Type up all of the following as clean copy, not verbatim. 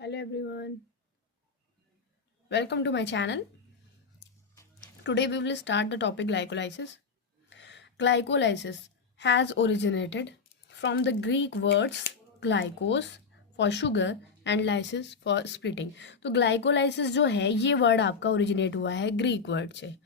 Hello everyone, welcome to my channel. Today we will start the topic glycolysis. Glycolysis has originated from the Greek words glykos for sugar and lysis for splitting. तो glycolysis जो है ये word आपका originate हुआ है Greek word से।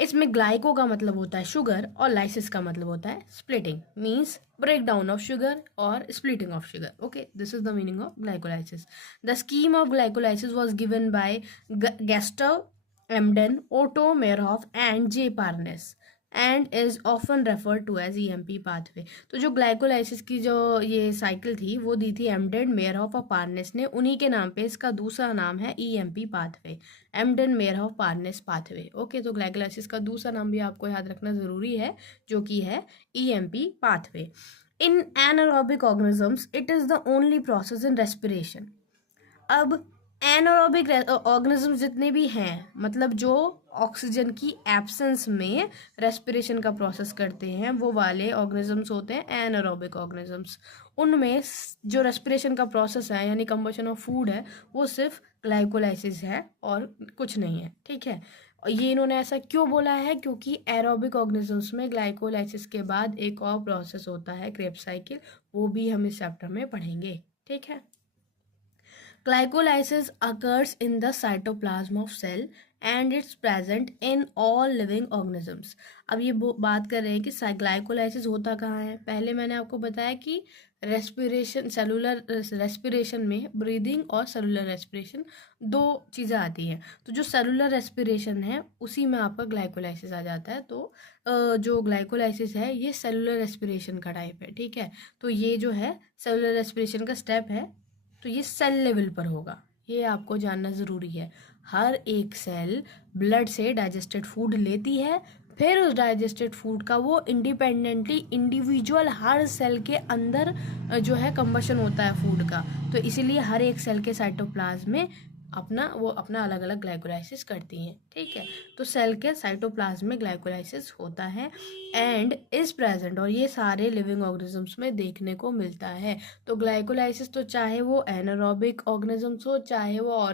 इसमें glyco का मतलब होता है शुगर और लाइसिस का मतलब होता है splitting, means break down of sugar और splitting of sugar. Okay, this is the meaning of glycolysis. The scheme of glycolysis was given by Gustav Embden, Otto Meyerhof and J Parnas and is often referred to as EMP pathway. तो जो glycolysis की जो ये cycle थी वो दी थी एम्डन, मेयरहॉफ और पार्नेस ने. उन्हीं के नाम पे इसका दूसरा नाम है ईएमपी पाथवे, एम्डन मेयरहॉफ पार्नेस पाथवे. ओके, तो ग्लाइकोलाइसिस का दूसरा नाम भी आपको याद रखना ज़रूरी है जो कि है EMP pathway. In anaerobic organisms it is the only process in respiration. अब एनारोबिक ऑर्गेनिज्म जितने भी हैं, मतलब जो ऑक्सीजन की एब्सेंस में रेस्पिरेशन का प्रोसेस करते हैं, वो वाले ऑर्गेनिजम्स होते हैं एनारोबिक ऑर्गेनिजम्स. उनमें जो रेस्पिरेशन का प्रोसेस है यानी कंबशन ऑफ फूड है वो सिर्फ ग्लाइकोलाइसिस है और कुछ नहीं है. ठीक है, और ये इन्होंने ऐसा क्यों बोला है? क्योंकि एरोबिक ऑर्गेनिजम्स में ग्लाइकोलाइसिस के बाद एक और प्रोसेस होता है क्रेब्स साइकिल, वो भी हम इस चैप्टर में पढ़ेंगे. ठीक है. Glycolysis occurs in the cytoplasm of cell and it's present in all living organisms. अब ये बात कर रहे हैं कि ग्लाइकोलाइसिस होता कहाँ है. पहले मैंने आपको बताया कि रेस्पिरेशन, सेलुलर रेस्पिरेशन में ब्रीदिंग और सेलुलर रेस्पिरेशन दो चीज़ें आती हैं. तो जो सेलुलर रेस्पिरेशन है उसी में आपका ग्लाइकोलाइसिस आ जाता है. तो जो ग्लाइकोलाइसिस है ये सेलुलर रेस्पिरेशन का टाइप है. ठीक है, तो ये जो है सेलुलर रेस्पिरेशन का स्टेप है, तो ये सेल लेवल पर होगा. ये आपको जानना ज़रूरी है. हर एक सेल ब्लड से डाइजेस्टेड फूड लेती है, फिर उस डाइजेस्टेड फूड का वो इंडिपेंडेंटली इंडिविजुअल हर सेल के अंदर जो है कंबशन होता है फूड का. तो इसीलिए हर एक सेल के साइटोप्लाज्म में अपना अलग अलग ग्लाइकोलाइसिस करती हैं. ठीक है, तो सेल के साइटोप्लाज्म में ग्लाइकोलाइसिस होता है एंड इज प्रेजेंट, और ये सारे लिविंग ऑर्गेनिजम्स में देखने को मिलता है. तो ग्लाइकोलाइसिस तो चाहे वो एनारोबिक ऑर्गेनिजम्स हो चाहे वो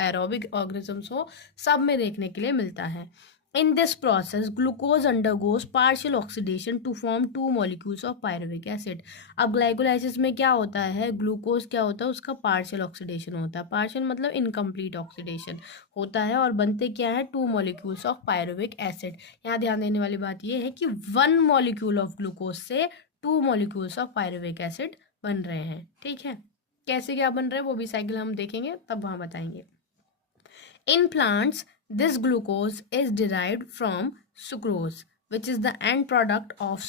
एरोबिक ऑर्गेनिजम्स हो, सब में देखने के लिए मिलता है. In this process, glucose undergoes partial oxidation to form two molecules of pyruvic acid. अब ग्लाइकोलाइसिस में क्या होता है, ग्लूकोज क्या होता है, उसका पार्शियल ऑक्सीडेशन होता है. पार्शियल मतलब इनकम्प्लीट ऑक्सीडेशन होता है और बनते क्या है, two molecules of pyruvic acid. यहाँ ध्यान देने वाली बात यह है कि वन मॉलिक्यूल ऑफ ग्लूकोज से two molecules of pyruvic acid बन रहे हैं. ठीक है, कैसे क्या बन रहे हैं वो भी साइकिल हम देखेंगे तब वहाँ बताएंगे. In plants, this glucose is derived from sucrose, which is the end product of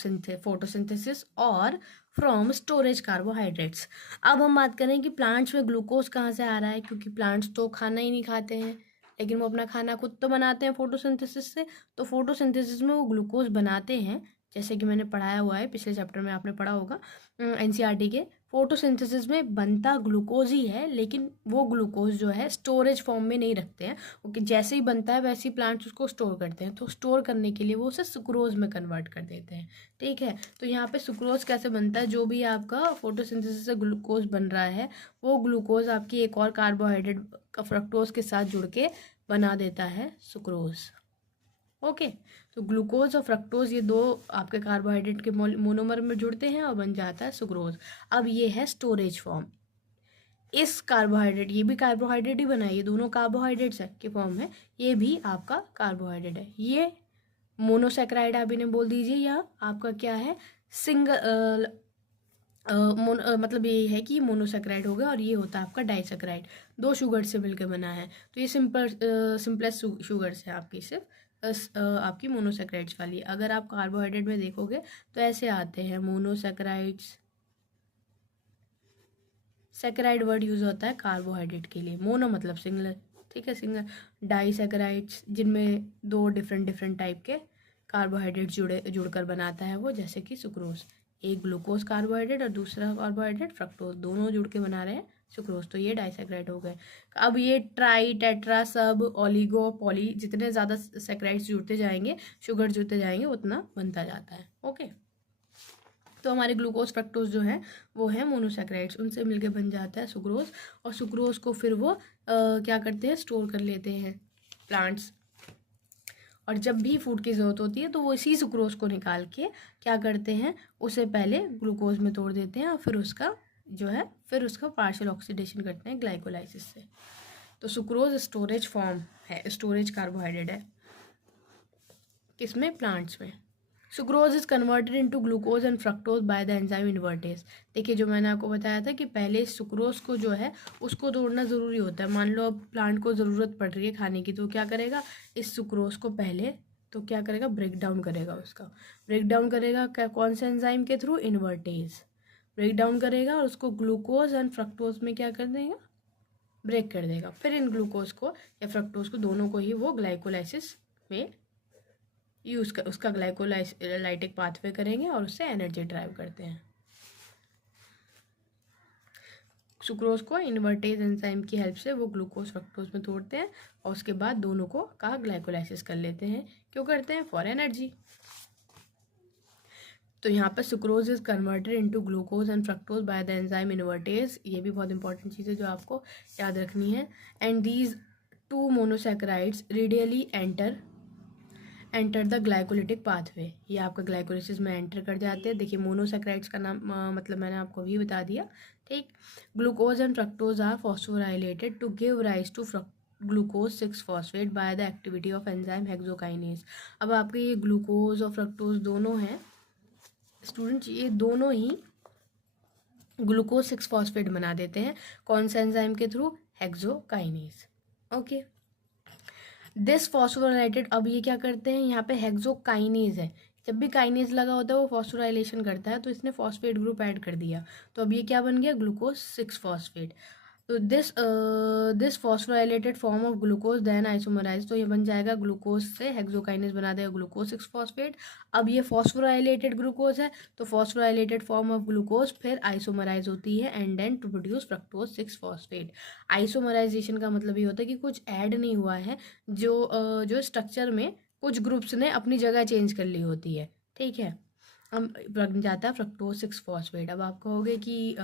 photosynthesis or from storage carbohydrates. अब हम बात करें कि प्लांट्स में ग्लूकोज कहाँ से आ रहा है, क्योंकि प्लांट्स तो खाना ही नहीं खाते हैं, लेकिन वो अपना खाना खुद तो बनाते हैं फोटोसिंथेसिस से. तो फोटोसिंथेसिस में वो ग्लूकोज बनाते हैं, जैसे कि मैंने पढ़ाया हुआ है पिछले चैप्टर में, आपने पढ़ा होगा एनसीईआरटी के. फोटोसिंथेसिस में बनता ग्लूकोज ही है, लेकिन वो ग्लूकोज जो है स्टोरेज फॉर्म में नहीं रखते हैं. ओके, जैसे ही बनता है वैसे ही प्लांट्स उसको स्टोर करते हैं. तो स्टोर करने के लिए वो उसे सुक्रोज में कन्वर्ट कर देते हैं. ठीक है, तो यहाँ पे सुक्रोज कैसे बनता है, जो भी आपका फोटोसिंथेसिस से ग्लूकोज बन रहा है वो ग्लूकोज आपकी एक और कार्बोहाइड्रेट का फ्रक्टोज के साथ जुड़ के बना देता है सुक्रोज. ओके, तो ग्लूकोज और फ्रक्टोज ये दो आपके कार्बोहाइड्रेट के मोनोमर में जुड़ते हैं और बन जाता है सुक्रोज. अब ये है स्टोरेज फॉर्म. इस कार्बोहाइड्रेट, ये भी कार्बोहाइड्रेट ही बना है, ये दोनों कार्बोहाइड्रेट्स के फॉर्म है, ये भी आपका कार्बोहाइड्रेट है. ये मोनोसेक्राइड आप इन्हें बोल दीजिए, या आपका क्या है सिंगल मतलब ये है कि मोनोसेक्राइड हो गया और ये होता है आपका डाइसेक्राइड. दो शुगर से मिलकर बना है. तो ये सिंपलेस्ट शुगर्स है आपकी, सिर्फ आपकी मोनोसेक्राइड्स वाली. अगर आप कार्बोहाइड्रेट में देखोगे तो ऐसे आते हैं मोनोसेक्राइड्स. सेक्राइड वर्ड यूज होता है कार्बोहाइड्रेट के लिए. मोनो मतलब सिंगलर, ठीक है, सिंगल. डाइसेक्राइड्स जिनमें दो डिफरेंट टाइप के कार्बोहाइड्रेट जुड़कर बनाता है वो, जैसे कि सुक्रोज. एक ग्लूकोज कार्बोहाइड्रेट और दूसरा कार्बोहाइड्रेट फ्रक्टोज, दोनों जुड़ के बना रहे हैं सुक्रोज. तो ये डाइसेक्राइड हो गए. अब ये ट्राई, टेट्रा, सब, ओलिगो, पॉली, जितने ज़्यादा सेक्राइड्स जुड़ते जाएंगे, शुगर जुड़ते जाएंगे, उतना बनता जाता है. ओके, तो हमारे ग्लूकोज फ्रक्टोज जो है वो है मोनोसैकेराइड्स, उनसे मिलके बन जाता है सुक्रोज, और सुक्रोज को फिर वो क्या करते हैं, स्टोर कर लेते हैं प्लांट्स, और जब भी फूड की ज़रूरत होती है तो वो इसी सुक्रोज को निकाल के क्या करते हैं, उसे पहले ग्लूकोज में तोड़ देते हैं और फिर उसका जो है फिर उसका पार्शियल ऑक्सीडेशन करते हैं ग्लाइकोलाइसिस से। तो सुक्रोज स्टोरेज फॉर्म है, स्टोरेज कार्बोहाइड्रेट है, किसमें, प्लांट्स में। Sucrose is converted into glucose and fructose by the enzyme invertase. देखिए जो मैंने आपको बताया था कि पहले सुक्रोज को जो है उसको तोड़ना ज़रूरी होता है। मान लो अब प्लांट को ज़रूरत पड़ रही है खाने की, तो क्या करेगा, इस सुक्रोज को पहले तो क्या करेगा, ब्रेक डाउन करेगा, उसका ब्रेक डाउन करेगा क्या, कौन से एंजाइम के थ्रू, इन्वर्टेज ब्रेक डाउन करेगा और उसको ग्लूकोज एंड फ्रक्टोज में क्या कर देगा, ब्रेक कर देगा। फिर इन ग्लूकोज को या फ्रक्टोज को दोनों को ही वो ग्लाइकोलाइसिस में यूज़ कर उसका ग्लाइकोलाइटिक पाथवे करेंगे और उससे एनर्जी ड्राइव करते हैं। सुक्रोज को इन्वर्टेज एंजाइम की हेल्प से वो ग्लूकोज फ्रक्टोज में तोड़ते हैं और उसके बाद दोनों को का ग्लाइकोलाइसिस कर लेते हैं। क्यों करते हैं, फॉर एनर्जी। तो यहाँ पर sucrose is converted into glucose and fructose by the enzyme invertase, ये भी बहुत इंपॉर्टेंट चीज़ है जो आपको याद रखनी है। And these two monosaccharides radially enter the glycolytic pathway, ये आपका ग्लाइकोलिसिस में एंटर कर जाते हैं। देखिए मोनोसैकेराइड्स का नाम मतलब मैंने आपको अभी बता दिया, ठीक। Glucose and fructose are phosphorylated to give rise to glucose 6 phosphate by the activity of enzyme hexokinase. अब आपके ये ग्लूकोज और फ्रक्टोज दोनों हैं स्टूडेंट्स, ये दोनों ही ग्लूकोज 6 फॉस्फेट बना देते हैं, कौन से एंजाइम के through, hexokinase. Okay, this phosphorylated, अब ये क्या करते हैं, यहाँ पे हेक्सोकाइनेज है, जब भी काइनेज लगा होता है वो फॉस्फोराइलेशन करता है, तो इसने फॉस्फेट ग्रुप ऐड कर दिया, तो अब ये क्या बन गया, ग्लूकोज 6 फॉस्फेट। तो this phosphorylated form of glucose then isomerise, तो ये बन जाएगा ग्लूकोज से हेक्सोकाइनेज बना देगा ग्लूकोज 6 फॉस्फेट। अब ये फॉस्फोराइलेटेड ग्लूकोज है तो फॉस्फोराइलेटेड फॉर्म ऑफ ग्लूकोज फिर आइसोमराइज होती है and then to produce fructose 6 phosphate. Isomerisation का मतलब ये होता है कि कुछ ऐड नहीं हुआ है, जो स्ट्रक्चर में कुछ ग्रुप्स ने अपनी जगह चेंज कर ली होती है, ठीक है। अब बन जाता है फ्रक्टोज 6 फॉस्फेट। अब आप कहोगे कि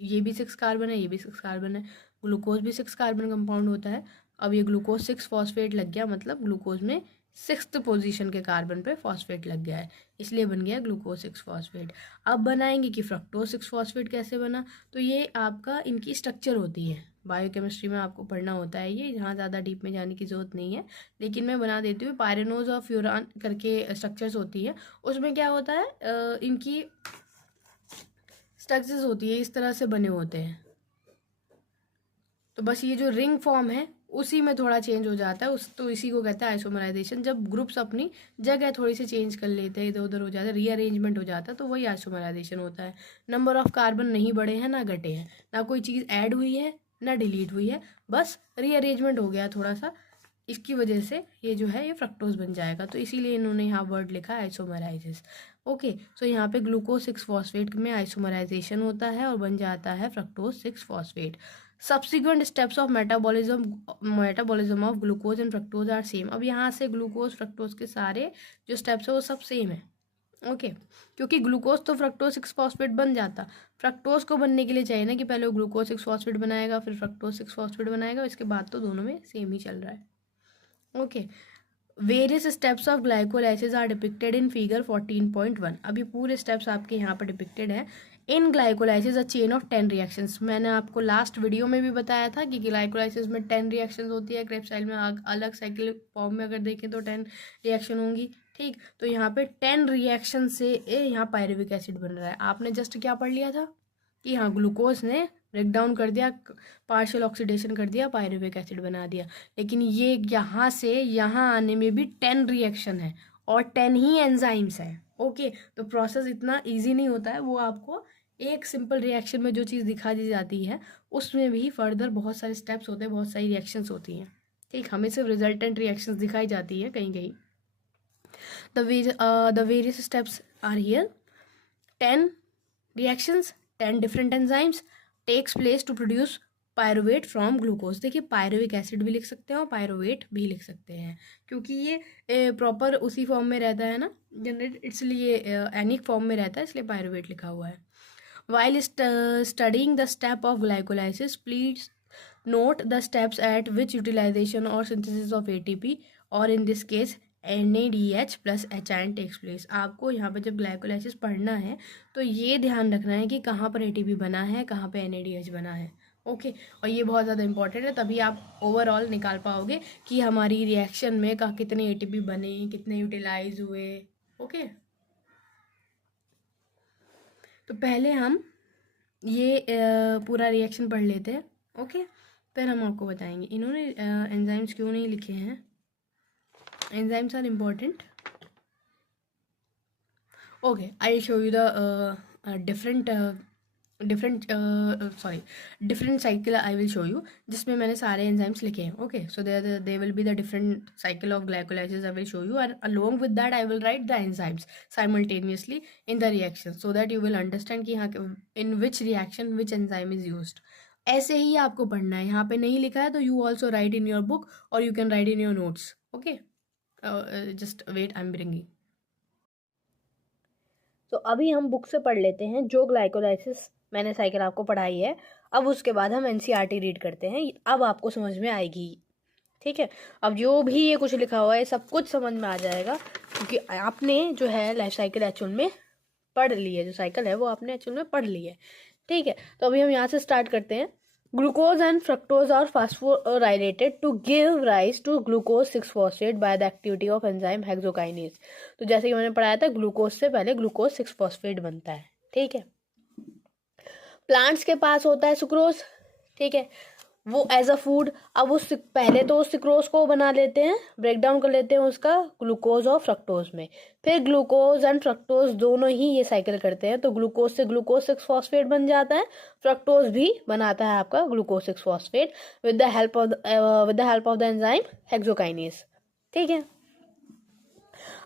ये भी 6 कार्बन है, ये भी 6 कार्बन है, ग्लूकोज भी 6 कार्बन कंपाउंड होता है। अब ये ग्लूकोज 6 फॉस्फेट लग गया, मतलब ग्लूकोज में 6th पोजीशन के कार्बन पे फॉस्फेट लग गया है, इसलिए बन गया ग्लूकोज 6 फॉस्फेट। अब बनाएंगे कि फ्रक्टोज 6 फॉस्फेट कैसे बना, तो ये आपका इनकी स्ट्रक्चर होती है, बायोकेमिस्ट्री में आपको पढ़ना होता है ये, यहाँ ज़्यादा डीप में जाने की ज़रूरत नहीं है, लेकिन मैं बना देती हूँ। पायरेनोज और फ्यूरान करके स्ट्रक्चर्स होती है, उसमें क्या होता है, इनकी स्ट्रक्चर्स होती है इस तरह से बने होते हैं, तो बस ये जो रिंग फॉर्म है उसी में थोड़ा चेंज हो जाता है, उस तो इसी को कहते हैं आइसोमराइजेशन। जब ग्रुप्स अपनी जगह थोड़ी सी चेंज कर लेते हैं, इधर उधर हो जाता है, रीअरेंजमेंट हो जाता है, तो वही आइसोमराइजेशन होता है। नंबर ऑफ कार्बन नहीं बढ़े हैं ना घटे हैं, ना कोई चीज़ ऐड हुई है ना डिलीट हुई है, बस रीअरेंजमेंट हो गया थोड़ा सा, इसकी वजह से ये जो है ये फ्रक्टोज बन जाएगा, तो इसीलिए इन्होंने यहाँ वर्ड लिखा है आइसोमराइजेस। ओके, सो यहाँ पे ग्लूकोज 6 फॉस्फेट में आइसोमराइजेशन होता है और बन जाता है fructose 6 phosphate. Subsequent steps of metabolism of glucose and fructose are same. अब यहाँ से ग्लूकोज फ्रक्टोज के सारे जो स्टेप्स है वो सब सेम है, ओके क्योंकि ग्लूकोज तो फ्रक्टोज 6 फॉस्फेट बन जाता, फ्रक्टोज को बनने के लिए चाहिए ना कि पहले वो ग्लूकोज 6 फॉस्फेट बनाएगा फिर फ्रक्टोज 6 फॉस्फेट बनाएगा, इसके बाद तो दोनों में सेम ही चल रहा है। Okay, various steps of glycolysis are depicted in figure 14.1। अभी पूरे स्टेप्स आपके यहाँ पर डिपिक्टेड है। In glycolysis a chain of 10 reactions, मैंने आपको लास्ट वीडियो में भी बताया था कि ग्लाइकोलाइसिस में 10 रिएक्शंस होती है, क्रेब्स साइकिल में अलग साइकिल फॉर्म में अगर देखें तो 10 रिएक्शन होंगी, ठीक। तो यहाँ पे 10 रिएक्शन से यहाँ पायरुविक एसिड बन रहा है। आपने जस्ट क्या पढ़ लिया था कि हाँ ग्लूकोज ने ब्रेक डाउन कर दिया, पार्शियल ऑक्सीडेशन कर दिया, पायरुविक एसिड बना दिया, लेकिन ये यहाँ से यहाँ आने में भी 10 रिएक्शन है और 10 ही एंजाइम्स है। ओके, तो प्रोसेस इतना इजी नहीं होता है, वो आपको एक सिंपल रिएक्शन में जो चीज़ दिखा दी जाती है उसमें भी फर्दर बहुत सारे स्टेप्स होते हैं, बहुत सारी रिएक्शंस होती हैं, ठीक। हमें सिर्फ रिजल्टेंट रिएक्शंस दिखाई जाती है कहीं कहीं। The various steps are here, 10 reactions, 10 different enzymes takes place to produce pyruvate from glucose. देखिए पायरुविक एसिड भी लिख सकते हैं और पायरुवेट भी लिख सकते हैं, क्योंकि ये प्रॉपर उसी फॉर्म में रहता है ना जनरेट, इसलिए एनिक फॉर्म में रहता है, इसलिए पायरुवेट लिखा हुआ है। While studying the step of glycolysis, please note the steps at which utilization or synthesis of ATP or in this case NADH plus HIN takes place। आपको यहाँ पे जब ग्लाइकोलाइसिस पढ़ना है तो ये ध्यान रखना है कि कहाँ पर ATP बना है, कहाँ पे NADH बना है। ओके और ये बहुत ज़्यादा इंपॉर्टेंट है, तभी आप ओवरऑल निकाल पाओगे कि हमारी रिएक्शन में कितने ATP बने, कितने यूटिलाइज हुए। ओके तो पहले हम ये पूरा रिएक्शन पढ़ लेते हैं। ओके फिर हम आपको बताएंगे। इन्होंने एंजाइम्स क्यों नहीं लिखे हैं, enzymes are important. Okay I show you the different cycle I will show you, जिसमें मैंने सारे एंजाइम्स लिखे हैं। Okay so they will be the different cycle of glycolysis I will show you, और along with that I will write the enzymes simultaneously in the reaction, so that you will understand कि यहाँ in which reaction which enzyme is used. ऐसे ही आपको पढ़ना है, यहाँ पे नहीं लिखा है तो you also write in your book और you can write in your notes. Okay just wait I am bringing. तो अभी हम बुक से पढ़ लेते हैं जो ग्लाइकोलाइसिस मैंने साइकिल आपको पढ़ाई है। अब उसके बाद हम एनसीईआरटी रीड करते हैं, अब आपको समझ में आएगी। ठीक है अब जो भी ये कुछ लिखा हुआ है सब कुछ समझ में आ जाएगा, क्योंकि आपने जो है लाइफ साइकिल एक्चुअल में पढ़ ली है, जो साइकिल है वो आपने एक्चुअल में पढ़ ली है। ठीक है तो अभी हम यहाँ से स्टार्ट करते हैं। Glucose and fructose are phosphorylated to give rise to glucose six phosphate by the activity of enzyme hexokinase. तो जैसे कि मैंने पढ़ाया था ग्लूकोज से पहले ग्लूकोज 6-फॉस्फेट बनता है। ठीक है प्लांट्स के पास होता है सुक्रोज, ठीक है वो एज अ फूड। अब उस पहले तो उस सुक्रोज को बना लेते हैं, ब्रेक डाउन कर लेते हैं उसका ग्लूकोज और फ्रक्टोज में, फिर ग्लूकोज एंड फ्रक्टोज दोनों ही ये साइकिल करते हैं, तो ग्लूकोज से ग्लूकोज 6-फॉस्फेट बन जाता है, फ्रक्टोज भी बनाता है आपका glucose six phosphate with the help of the enzyme hexokinase. ठीक है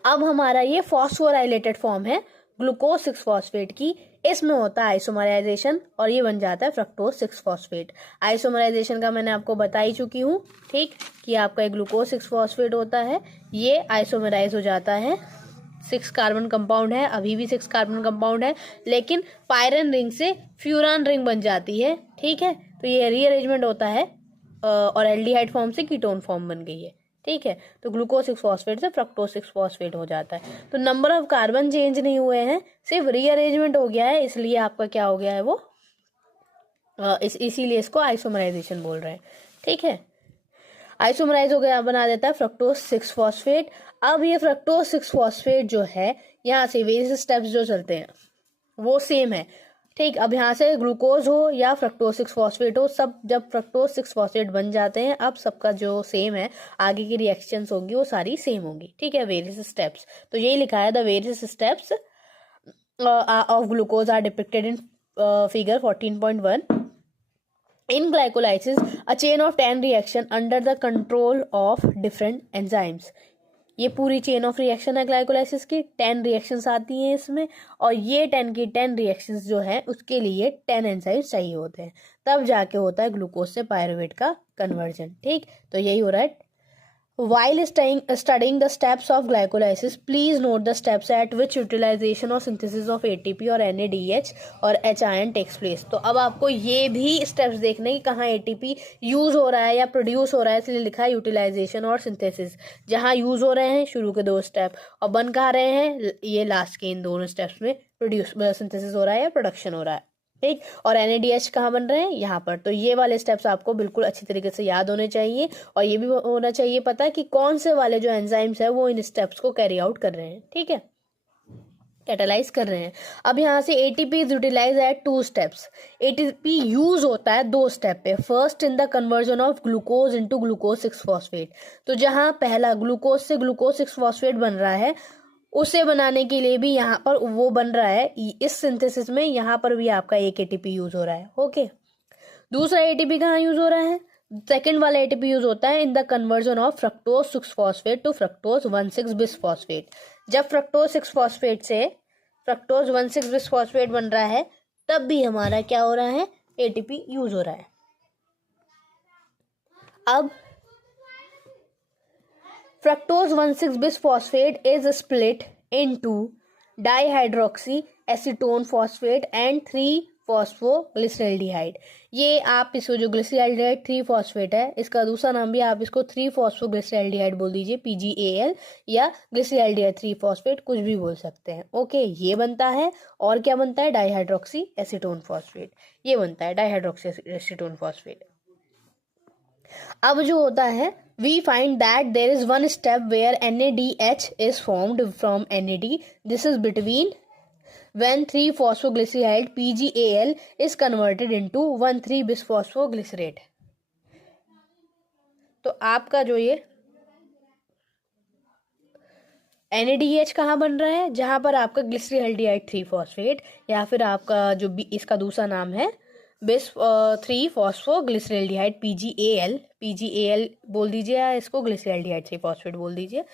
अब हमारा ये फॉस्फोराइलेटेड फॉर्म है ग्लूकोज 6-फॉस्फेट की, इसमें होता है आइसोमराइजेशन और ये बन जाता है फ्रक्टोज 6-फॉस्फेट। आइसोमराइजेशन का मैंने आपको बता ही चुकी हूँ, ठीक कि आपका एक ग्लूकोज 6-फॉस्फेट होता है, ये आइसोमराइज हो जाता है, 6 कार्बन कंपाउंड है, अभी भी 6 कार्बन कंपाउंड है, लेकिन पायरन रिंग से फ्यूरान रिंग बन जाती है। ठीक है तो ये रीअरेंजमेंट होता है और एल्डिहाइड फॉर्म से कीटोन फॉर्म बन गई है। ठीक है तो ग्लूकोज 6-फॉस्फेट से फ्रक्टोज 6-फॉस्फेट हो जाता है। तो नंबर ऑफ कार्बन चेंज नहीं हुए हैं, सिर्फ रीअरेंजमेंट हो गया है, इसलिए आपका क्या हो गया है वो इसीलिए इसको आइसोमराइजेशन बोल रहे हैं। ठीक है आइसोमराइज हो गया बना देता है फ्रक्टोज 6-फॉस्फेट। अब ये फ्रक्टोज 6-फॉस्फेट जो है यहाँ से वेरियस स्टेप्स जो चलते हैं वो सेम है। ठीक अब यहाँ से ग्लूकोज हो या फ्रक्टोज 6-फॉस्फेट हो, सब जब फ्रक्टोज 6-फॉस्फेट बन जाते हैं अब सबका जो सेम है, आगे की रिएक्शंस होगी वो सारी सेम होगी। ठीक है वेरियस स्टेप्स, तो यही लिखा है the various steps of glucose are depicted in figure 14.1। In glycolysis, a chain of 10 reaction under the control of different enzymes। ये पूरी चेन ऑफ रिएक्शन है ग्लाइकोलाइसिस की, 10 रिएक्शंस आती हैं इसमें, और ये 10 की 10 रिएक्शंस जो है उसके लिए 10 एंजाइम्स चाहिए होते हैं, तब जाके होता है ग्लूकोज से पायरुवेट का कन्वर्जन। ठीक तो यही हो रहा है। While studying the steps of glycolysis, please note the steps at which utilization or synthesis of ATP or NADH और HIN takes place। तो अब आपको ये भी स्टेप्स देखने कि कहाँ ATP यूज हो रहा है या प्रोड्यूस हो रहा है, इसलिए लिखा है यूटिलाइजेशन और सिंथेसिस। जहाँ यूज हो रहे हैं शुरू के 2 स्टेप, और बन कहाँ रहे हैं ये लास्ट के इन दोनों स्टेप्स में प्रोड्यूस सिंथेसिस हो रहा है या प्रोडक्शन हो रहा है। ठीक और NADH कहाँ बन रहे हैं यहाँ पर। तो ये वाले स्टेप्स आपको बिल्कुल अच्छी तरीके से याद होने चाहिए, और ये भी होना चाहिए पता कि कौन से वाले जो एंजाइम्स है वो इन स्टेप्स को कैरी आउट कर रहे हैं। ठीक है कैटालाइज कर रहे हैं। अब यहाँ से ATP is utilize at 2 steps. ATP use होता है 2 स्टेप पे, first in the conversion of glucose into glucose six phosphate. तो जहाँ पहला ग्लूकोज से ग्लूकोज 6-फॉस्फेट बन रहा है उसे बनाने के लिए भी यहाँ पर वो बन रहा है, इस सिंथेसिस में यहाँ पर भी आपका एक ATP यूज हो रहा है। ओके दूसरा ATP कहाँ यूज हो रहा है, सेकेंड वाला ATP यूज होता है in the conversion of fructose six phosphate to fructose one six bisphosphate. जब फ्रक्टोज 6-फॉस्फेट से फ्रक्टोज 1,6-बिसफॉस्फेट बन रहा है तब भी हमारा क्या हो रहा है ATP यूज हो रहा है। अब fructose 1,6 bisphosphate is split into dihydroxy acetone phosphate and 3-phosphoglyceraldehyde। ये आप इसको जो ग्लिसरैल्डिहाइड 3-फॉस्फेट है, इसका दूसरा नाम भी आप इसको 3-फॉस्फोग्लिसरैल्डिहाइड बोल दीजिए, PGAL, या ग्लिसरैल्डिहाइड 3-फॉस्फेट, कुछ भी बोल सकते हैं। ओके, ये बनता है। और क्या बनता है? डाइहाइड्रोक्सी एसीटोन फॉस्फेट, ये बनता है डाइहाइड्रोक्सी एसीटोन फॉस्फेट। अब जो होता है, we find that there is one step where NADH is formed from NAD. This is between when 3-phosphoglyceride PGAL is converted into 1,3-bisphosphoglycerate. तो आपका जो ये NADH कहाँ बन रहा है? जहाँ पर आपका ग्लिसरैल्डिहाइड 3-फॉस्फेट या फिर आपका जो इसका दूसरा नाम है 3-फॉस्फोग्लिसरैल्डिहाइड PGAL बोल दीजिए, या इसको ग्लिसरैल्डिहाइड 3-फॉस्फेट बोल दीजिए।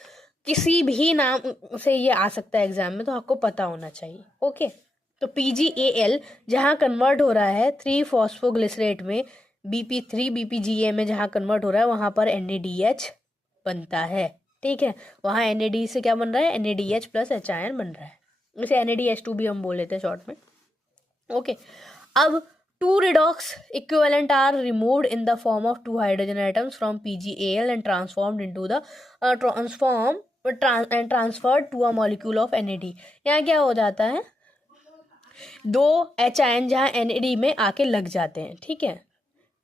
किसी भी नाम से ये आ सकता है एग्जाम में, तो आपको पता होना चाहिए। ओके, तो PGAL जहाँ कन्वर्ट हो रहा है 3-फॉस्फोग्लिसरेट में, BP3 BPGA में जहाँ कन्वर्ट हो रहा है, वहाँ पर NADH बनता है। ठीक है, वहाँ NAD से क्या बन रहा है? NADH प्लस H बन रहा है। इसे NADH2 भी हम बोल लेते हैं शॉर्ट में। ओके, अब 2 redox equivalent are removed in the form of 2 hydrogen atoms from PGAL and transformed into the transferred to a molecule of NAD। यहाँ क्या हो जाता है? 2 H जहाँ NAD में आके लग जाते हैं। ठीक है,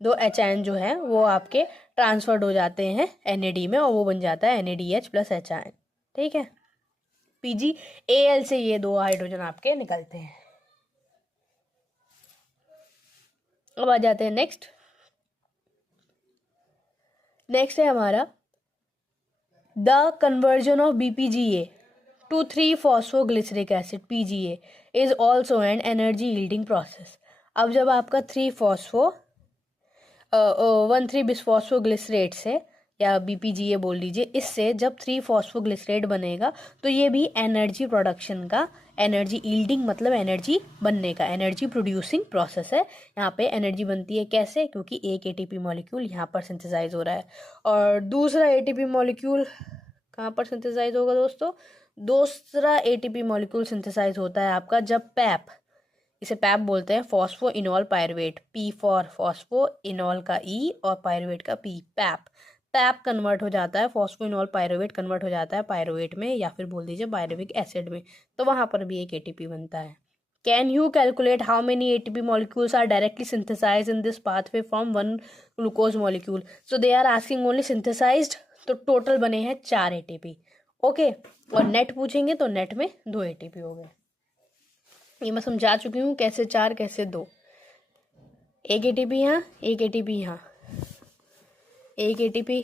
2 H जो है वो आपके ट्रांसफर्ड हो जाते हैं NAD में, और वो बन जाता है NADH प्लस H। ठीक है, PGAL से ये 2 हाइड्रोजन आपके निकलते हैं। अब आ जाते हैं नेक्स्ट है हमारा the conversion of BPGA to 3-phosphoglyceric acid PGA is also an energy yielding process। अब जब आपका 1,3-बिस्फॉस्फोग्लिसरेट से, या BPGA बोल लीजिए, इससे जब 3-फॉस्फोग्लिसरेट बनेगा, तो ये भी एनर्जी प्रोडक्शन का, एनर्जी यील्डिंग मतलब एनर्जी बनने का, एनर्जी प्रोड्यूसिंग प्रोसेस है। यहाँ पे एनर्जी बनती है कैसे? क्योंकि एक ATP मॉलिक्यूल यहाँ पर सिंथेसाइज हो रहा है, और दूसरा ATP मॉलिक्यूल कहाँ पर सिंथेसाइज होगा दोस्तों? दूसरा ATP मॉलिक्यूल सिंथेसाइज होता है आपका जब पैप, इसे पैप बोलते हैं, phosphoenol pyruvate, P for phosphoenol का E और पायरुवेट का P, पैप कन्वर्ट हो जाता है, फॉस्फोइनॉल पायरुवेट कन्वर्ट हो जाता है पायरुवेट में, या फिर बोल दीजिए पायरुविक एसिड में, तो वहां पर भी एक ATP बनता है। Can you calculate how many ATP molecules are directly synthesised in this pathway from 1 glucose molecule? So they are asking only synthesised, तो टोटल बने हैं 4 ATP। ओके, और नेट पूछेंगे तो नेट में 2 ATP हो गए। ये मैं समझा चुकी हूँ कैसे 4 कैसे 2, एक ATP यहाँ, एक ATP यहाँ, एक ATP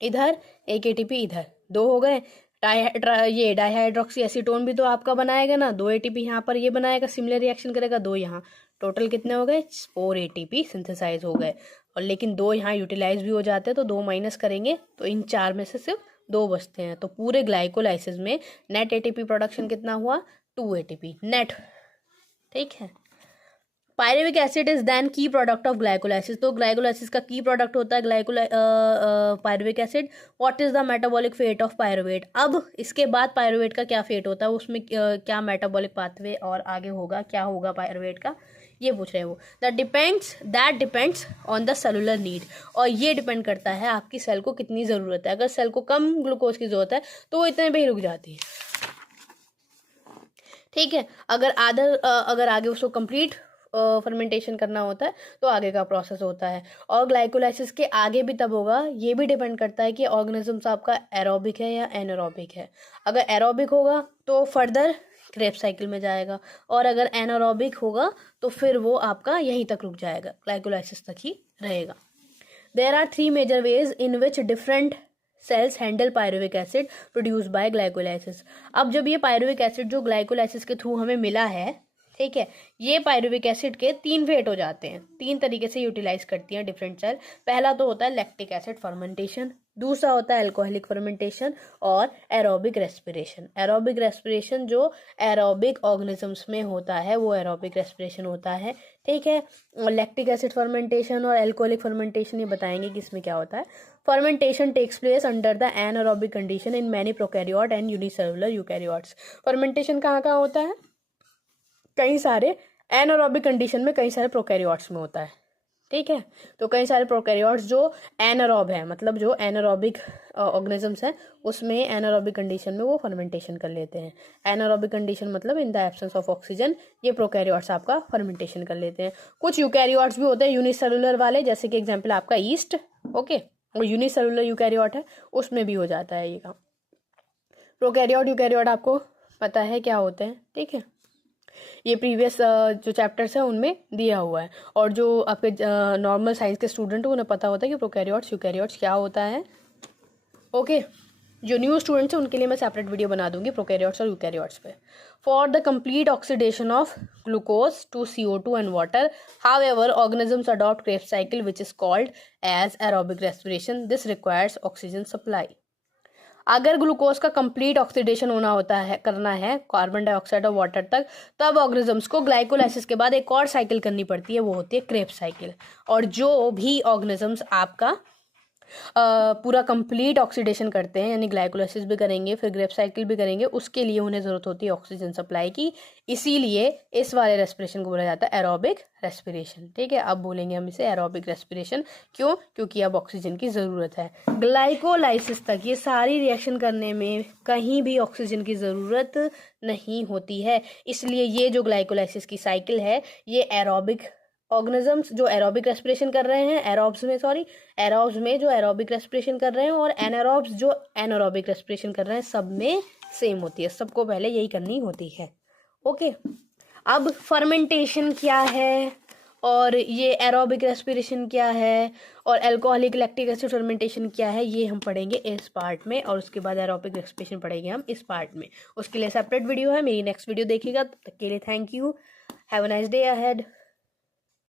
इधर, एक ATP इधर, 2 हो गए। ये डाइहाइड्रोक्सी एसीटोन भी तो आपका बनाएगा ना, 2 ATP यहाँ पर ये बनाएगा, सिमिलर रिएक्शन करेगा, 2 यहाँ, टोटल कितने हो गए? 4 ATP सिंथेसाइज हो गए। और लेकिन 2 यहाँ यूटिलाइज भी हो जाते हैं, तो 2 माइनस करेंगे तो इन 4 में से सिर्फ 2 बचते हैं। तो पूरे ग्लाइकोलाइसिस में नेट ATP प्रोडक्शन कितना हुआ? 2 ATP नेट। ठीक है, pyruvic acid is then key product of glycolysis, तो ग्लाइकोलाइसिस का की प्रोडक्ट होता है pyruvic acid. What is the metabolic fate of pyruvate? अब इसके बाद पायरुवेट का क्या फेट होता है, उसमें क्या मेटाबॉलिक पाथवे और आगे होगा, क्या होगा पायरुवेट का, ये पूछ रहे हैं वो। That depends on the cellular need, और ये डिपेंड करता है आपकी सेल को कितनी ज़रूरत है। अगर सेल को कम ग्लूकोज की ज़रूरत है तो वो इतने पे ही रुक जाती है। ठीक है, अगर आगे उसको कंप्लीट फर्मेंटेशन करना होता है तो आगे का प्रोसेस होता है। और ग्लाइकोलाइसिस के आगे भी तब होगा, ये भी डिपेंड करता है कि ऑर्गेनिजम्स आपका एरोबिक है या एनारोबिक है। अगर एरोबिक होगा तो फर्दर क्रेब्स साइकिल में जाएगा, और अगर एनारोबिक होगा तो फिर वो आपका यहीं तक रुक जाएगा, ग्लाइकोलाइसिस तक ही रहेगा। There are 3 major ways in which different cells handle pyruvic acid produce by glycolysis. अब जब ये पायरुविक एसिड जो ग्लाइकोलाइसिस के थ्रू हमें मिला है, ठीक है, ये पायरुविक एसिड के 3 फेट हो जाते हैं, 3 तरीके से यूटिलाइज करती हैं डिफरेंट सेल। पहला तो होता है लैक्टिक एसिड फर्मेंटेशन, दूसरा होता है अल्कोहलिक फर्मेंटेशन और एरोबिक रेस्पिरेशन। एरोबिक रेस्पिरेशन जो एरोबिक ऑर्गेनिजम्स में होता है वो एरोबिक रेस्पिरेशन होता है, ठीक है। और लैक्टिक एसिड फर्मेंटेशन और अल्कोहलिक फर्मेंटेशन ये बताएंगे कि इसमें क्या होता है। Fermentation takes place under the anaerobic condition in many prokaryote and unicellular eukaryotes. Fermentation कहाँ कहाँ होता है? कई सारे एनारोबिक कंडीशन में, कई सारे प्रोकैरियोट्स में होता है, ठीक है। तो कई सारे प्रोकैरियोट्स जो एनारोब है, मतलब जो एनारोबिक ऑर्गेनिजम्स हैं उसमें एनारोबिक कंडीशन में वो फर्मेंटेशन कर लेते हैं। एनारोबिक कंडीशन मतलब in the absence of oxygen ये प्रोकैरियोट्स आपका फर्मेंटेशन कर लेते हैं। कुछ यूकैरियोट्स भी होते हैं यूनिसेलुलर वाले, जैसे कि एग्जांपल आपका ईस्ट, ओके, और यूनिसेलुलर यूकैरियोट है उसमें भी हो जाता है ये काम। प्रोकैरियोट यूकैरियोट आपको पता है क्या होते हैं, ठीक है। ये प्रीवियस जो चैप्टर्स है उनमें दिया हुआ है, और जो आपके नॉर्मल साइंस के स्टूडेंट हैं उन्हें पता होता है कि प्रोकैरियोट्स यूकैरियोट्स क्या होता है, ओके। जो न्यू स्टूडेंट्स हैं उनके लिए मैं सेपरेट वीडियो बना दूंगी प्रोकैरियोट्स और यूकैरियोट्स पे। For the complete oxidation of glucose to CO2 and water, however organisms adopt Krebs cycle which is called as aerobic respiration. This requires oxygen supply. अगर glucose का कंप्लीट ऑक्सीडेशन होना होता है, करना है कार्बन डाइऑक्साइड और water तक, तब ऑर्गेनिजम्स को ग्लाइकोलाइसिस के बाद एक और साइकिल करनी पड़ती है, वो होती है क्रेब्स साइकिल। और जो भी ऑर्गेनिजम्स आपका पूरा कंप्लीट ऑक्सीडेशन करते हैं, यानी ग्लाइकोलाइसिस भी करेंगे फिर क्रेब्स साइकिल भी करेंगे, उसके लिए उन्हें ज़रूरत होती है ऑक्सीजन सप्लाई की। इसीलिए इस वाले रेस्पिरेशन को बोला जाता है एरोबिक रेस्पिरेशन, ठीक है। अब बोलेंगे हम इसे एरोबिक रेस्पिरेशन, क्यों? क्योंकि अब ऑक्सीजन की ज़रूरत है। ग्लाइकोलाइसिस तक ये सारी रिएक्शन करने में कहीं भी ऑक्सीजन की ज़रूरत नहीं होती है, इसलिए ये जो ग्लाइकोलाइसिस की साइकिल है ये एरोबिक ऑर्गेनिजम्स जो एरोबिक रेस्पिरेशन कर रहे हैं, एरोब्स में जो एरोबिक रेस्पिरेशन कर रहे हैं और एनारोब्स जो एनारोबिक रेस्पिरेशन कर रहे हैं, सब में सेम होती है, सबको पहले यही करनी होती है, ओके। अब फर्मेंटेशन क्या है और ये एरोबिक रेस्पिरेशन क्या है और अल्कोहलिक लैक्टिक एसिड फर्मेंटेशन क्या है, ये हम पढ़ेंगे इस पार्ट में, और उसके बाद एरोबिक रेस्पिरेशन पढ़ेंगे हम इस पार्ट में। उसके लिए सेपरेट वीडियो है, मेरी नेक्स्ट वीडियो देखिएगा। तब तक के लिए thank you, have a nice day ahead.